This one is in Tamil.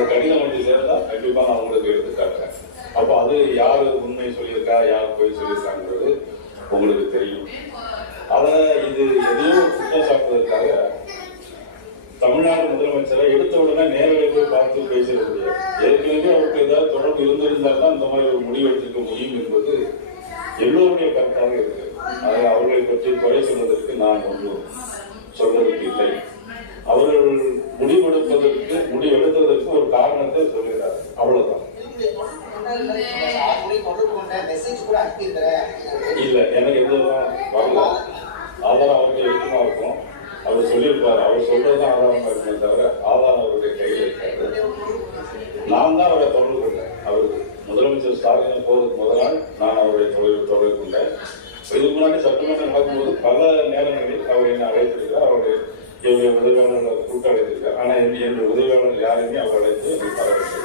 அது கடிதம் வந்து சேர்ந்தா கண்டிப்பா நான் உங்களுக்கு எடுத்து காட்டுறேன். அப்போ அது யாரு உண்மை சொல்லியிருக்கா, யார் போய் சொல்லியிருக்காங்கிறது உங்களுக்கு தெரியும். அதை இது எதையும் குற்றம் சாட்டுவதற்காக தமிழ்நாடு முதலமைச்சரை எடுத்த உடனே நேரில் போய் பார்த்து பேசிட முடியாது. ஏற்கனவே அவருக்கு ஏதாவது தொடர்பு இருந்திருந்தால் தான் இந்த மாதிரி ஒரு முடிவு எடுத்திருக்க முடியும் என்பது எல்லோருடைய கருத்தாக இருக்கு. அதை அவர்களை பற்றி குறை சொல்வதற்கு நான் ஒன்றும் சொல்வதற்கு இல்லை. அவர்கள் முடிவெடுத்ததற்கு ஒரு காரணத்தை சொல்கிறார், அவ்வளவுதான். இல்ல, எனக்கு எதுவும் வரல. ஆதாரம் அவருக்கு இருக்குமா இருக்கும், அவர் சொல்லியிருப்பாரு. அவர் சொல்றதுதான் ஆதாரமா இருக்குமே தவிர ஆதாரம் அவருடைய கையில் இருக்காது. நான் தான் அவரை தொடர்பு கொண்டேன். அவருக்கு முதலமைச்சர் ஸ்டாலின் போவதற்கு முதல் நாள் நான் அவரை தொடர்பு கொண்டேன். இதுக்கு முன்னாடி சட்டமன்றம் நடக்கும்போது பல நேரங்களில் அவர் என்னை அழைத்திருக்கிறார். அவருடைய உதவியாளர்கள் கூட்ட அழைத்திருக்கார். ஆனா என்னுடைய உதவியாளர் யாருமே அவர் அழைத்து எனக்கு தரவில்லை.